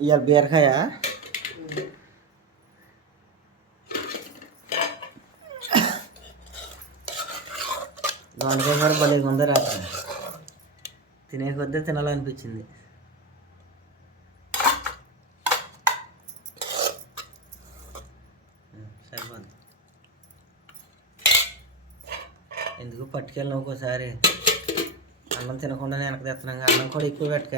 ఇవాళ బీరకాయ. దొండకాయ కూర భలే ఉంది రాత్రి తినే కొద్దీ తినాలనిపించింది. సరిపోద్ది. ఎందుకు పట్టుకెళ్ళిన ఒక్కోసారి? అన్నం తినకుండా వెనక తెస్తున్నాం అన్నం కూడా ఎక్కువ పెట్టక.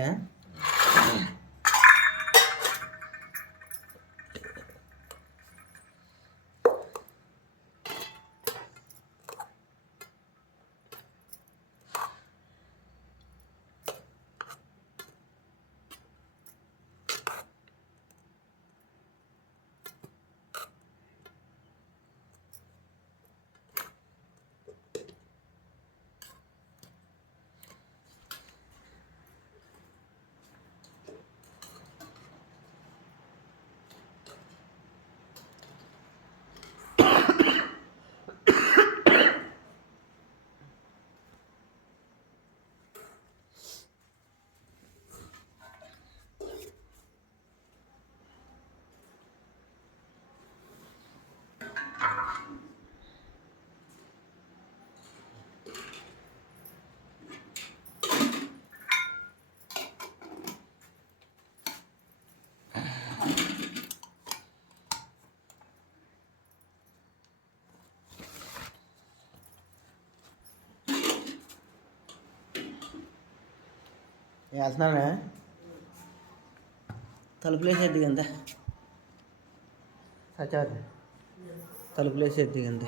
వెళ్తున్నానే తలుపులేసేద్ది కింద సచాది తలుపులేసేద్ది కింద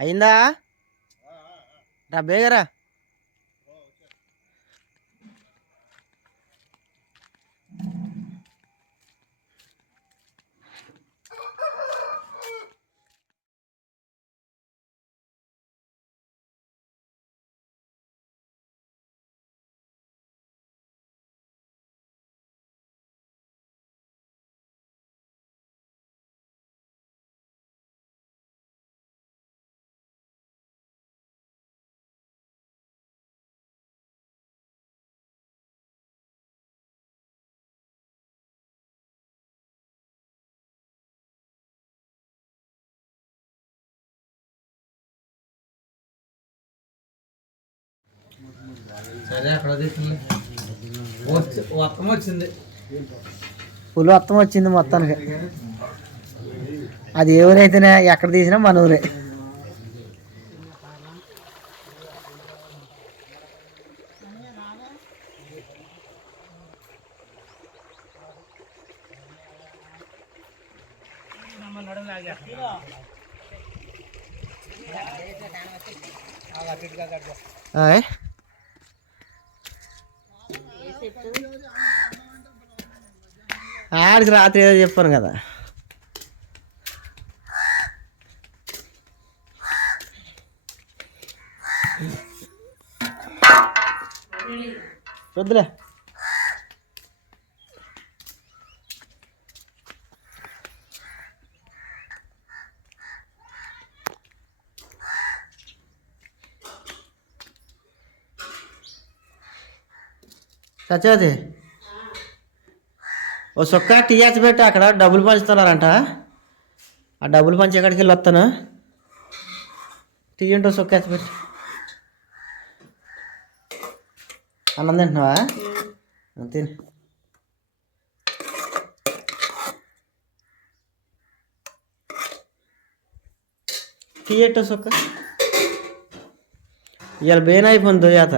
అయిందా? రా బేగరా. సరే అక్కడ మొత్తం వచ్చింది. పులి మొత్తం వచ్చింది మొత్తానికి. అది ఏ ఊరైతేనే ఎక్కడ తీసినా మన ఊరే. ఆయ్. ఆడికి రాత్రి ఏదో చెప్పాను కదా. వద్దులే. సత్యవతి. ఓ సొక్క టీఎస్ పెట్టి అక్కడ డబ్బులు పంచుతున్నారంట. ఆ డబ్బులు పంచి ఎక్కడికి వెళ్ళి వస్తాను టీ ఏంటో సొక్క పెట్టి. అన్నం తింటున్నావా? అంతే టీ ఎట్టో సొక్క? ఇవాళ బేన్ అయిపోయింది జాత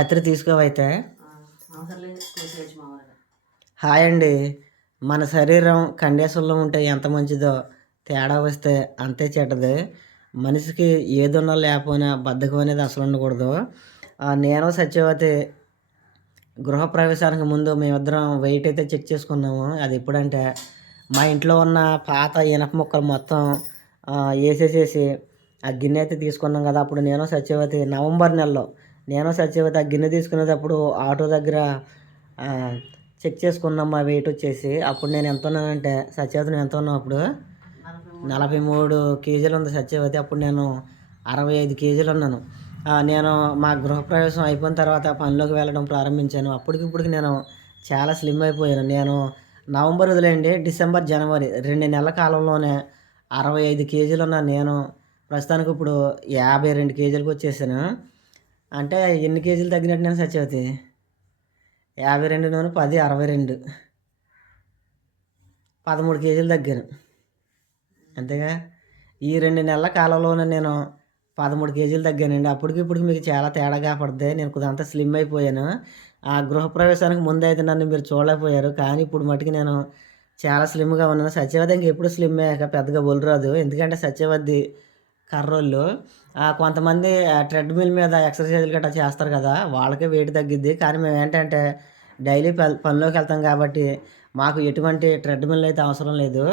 కత్తిరి తీసుకోవైతే హాయ్ అండి. మన శరీరం కండిషన్లో ఉంటే ఎంత మంచిదో తేడా వస్తే అంతే చెడ్డది. మనిషికి ఏదున్నా లేకపోయినా బద్ధకం అనేది అసలు ఉండకూడదు. నేను సత్యవతి గృహప్రవేశానికి ముందు మేమిద్దరం వెయిట్ అయితే చెక్ చేసుకున్నాము. అది ఎప్పుడంటే మా ఇంట్లో ఉన్న పాత ఇనప ముక్కలు మొత్తం వేసేసేసి ఆ గిన్నె అయితే తీసుకున్నాం కదా. అప్పుడు నేను సత్యవతి నవంబర్ నెలలో నేను సత్యవతి ఆ గిన్నె తీసుకునేటప్పుడు ఆటో దగ్గర చెక్ చేసుకున్నాం మా వెయిట్ వచ్చేసి. అప్పుడు నేను ఎంత ఉన్నానంటే సత్యవతి నేను ఎంత ఉన్నాను అప్పుడు? నలభై మూడు కేజీలు ఉంది సత్యవతి అప్పుడు నేను అరవై ఐదు కేజీలు ఉన్నాను. నేను మా గృహప్రవేశం అయిపోయిన తర్వాత పనిలోకి వెళ్ళడం ప్రారంభించాను. అప్పటికిప్పటికి నేను చాలా స్లిమ్ అయిపోయాను. నేను నవంబర్ వదిలేండి డిసెంబర్ జనవరి రెండు నెలల కాలంలోనే అరవై ఐదు కేజీలు ఉన్న నేను ప్రస్తుతానికి ఇప్పుడు యాభై రెండు కేజీలకు వచ్చేసాను. అంటే ఎన్ని కేజీలు తగ్గినట్టు నేను సత్యవతి? యాభై రెండు నూనె పది అరవై రెండు. పదమూడు కేజీలు తగ్గాను. అంతేగా? ఈ రెండు నెలల కాలంలోనే నేను పదమూడు కేజీలు తగ్గానండి. అప్పటికి ఇప్పటికి మీకు చాలా తేడా కాపడుద్ది నేను కొద్దిగా స్లిమ్ అయిపోయాను. ఆ గృహప్రవేశానికి ముందు అయితే నన్ను మీరు చూడలేకపోయారు. కానీ ఇప్పుడు మటుకు నేను చాలా స్లిమ్గా ఉన్నాను. సత్యవతి ఇంక ఎప్పుడు స్లిమ్ అయ్యాక పెద్దగా ఒళ్ళు రాదు. ఎందుకంటే సత్యవతి కర్రోళ్ళు కొంతమంది ట్రెడ్మిల్ మీద ఎక్సర్సైజ్లు గట్రా చేస్తారు కదా వాళ్ళకే వెయిట్ తగ్గిద్ది. కానీ మేము ఏంటంటే డైలీ ప పనిలోకి వెళ్తాం కాబట్టి మాకు ఎటువంటి ట్రెడ్మిల్ అయితే అవసరం లేదు.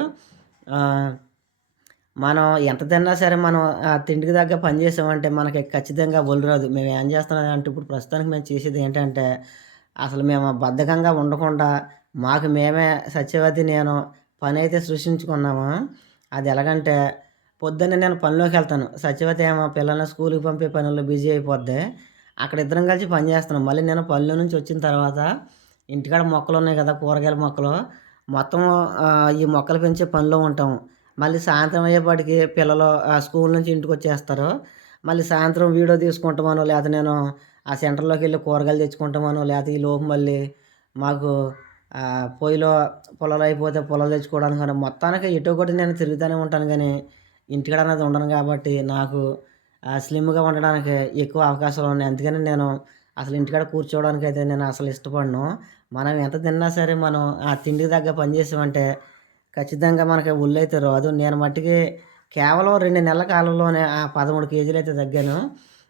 మనం ఎంత తిన్నా సరే మనం తిండికి తగ్గ పని చేసామంటే మనకి ఖచ్చితంగా ఒలిరాదు మేము ఏం చేస్తున్నాం అంటే ఇప్పుడు ప్రస్తుతానికి మేము చేసేది ఏంటంటే అసలు మేము బద్ధకంగా ఉండకుండా మాకు మేమే సత్యవతి నేను పని అయితే సృష్టించుకున్నాము. అది ఎలాగంటే పొద్దున్నే నేను పనిలోకి వెళ్తాను. సత్యవతి ఏమో పిల్లల్ని స్కూల్కి పంపే పనుల్లో బిజీ అయిపోద్ది. అక్కడ ఇద్దరం కలిసి పని చేస్తున్నాం. మళ్ళీ నేను పనిలో నుంచి వచ్చిన తర్వాత ఇంటికాడ మొక్కలు ఉన్నాయి కదా కూరగాయల మొక్కలు. మొత్తం ఈ మొక్కలు పెంచే పనిలో ఉంటాం. మళ్ళీ సాయంత్రం అయ్యేపాటికి పిల్లలు ఆ స్కూల్ నుంచి ఇంటికి వచ్చేస్తారు. మళ్ళీ సాయంత్రం వీడియో తీసుకుంటామనో లేకపోతే నేను ఆ సెంటర్లోకి వెళ్ళి కూరగాయలు తెచ్చుకుంటామనో లేకపోతే ఈ లోపు మళ్ళీ మాకు పొయ్యిలో పొలాలు అయిపోతే పొలాలు తెచ్చుకోవడానికి కానీ మొత్తానికి ఎటో ఒకటి నేను తిరుగుతూనే ఉంటాను కానీ ఇంటికాడ అనేది ఉండను కాబట్టి నాకు ఆ, స్లిమ్గా ఉండడానికి ఎక్కువ అవకాశాలు ఉన్నాయి. అందుకని నేను అసలు ఇంటికాడ కూర్చోవడానికి అయితే నేను అసలు ఇష్టపడను. మనం ఎంత తిన్నా సరే మనం ఆ తిండికి తగ్గ పని చేసామంటే ఖచ్చితంగా మనకి ఒళ్ళు అయితే రాదు. నేను మట్టికి కేవలం రెండు నెలల కాలంలోనే ఆ పదమూడు కేజీలు అయితే తగ్గాను.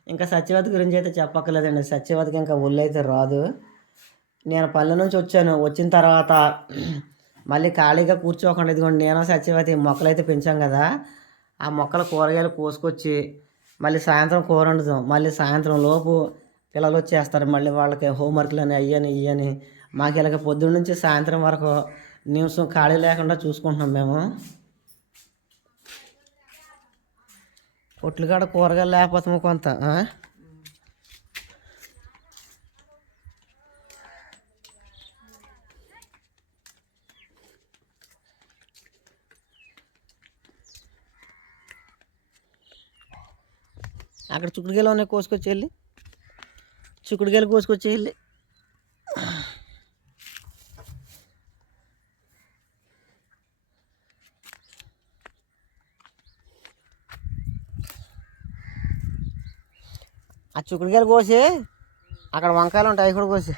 ఇంకా సత్యవతి గురించి అయితే చెప్పక్కర్లేదండి. సత్యవతికి ఇంకా ఒళ్ళు అయితే రాదు. నేను పల్లె నుంచి వచ్చాను. వచ్చిన తర్వాత మళ్ళీ ఖాళీగా కూర్చోకుండా. ఇదిగోండి నేను సత్యవతి మొక్కలు అయితే పెంచాం కదా. ఆ మొక్కల కూరగాయలు కోసుకొచ్చి మళ్ళీ సాయంత్రం కూర వండుతాం మళ్ళీ సాయంత్రం లోపు పిల్లలు వచ్చేస్తారు. మళ్ళీ వాళ్ళకి హోంవర్క్లు అని అయ్యని ఇయ్యని మాకు ఇలాగ పొద్దున్న నుంచి సాయంత్రం వరకు నిమిషం ఖాళీ లేకుండా చూసుకుంటున్నాం మేము. పొట్లు కాడ కూరగాయలు లేకపోతాము కొంత అక్కడ చిక్కుడుకాయలు ఉన్నాయి కోసుకొచ్చి వెళ్ళి చిక్కుడుకాయలు కోసుకొచ్చి వెళ్ళి ఆ చిక్కుడుకాయలు కోసి అక్కడ వంకాయలు ఉంటాయి అవి కూడా కోసి.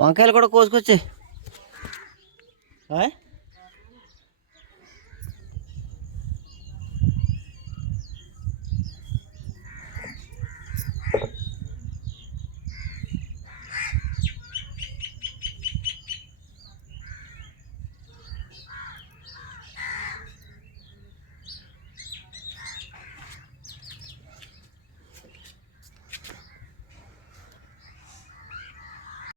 వంకాయలు కూడా కోసుకొచ్చాయి.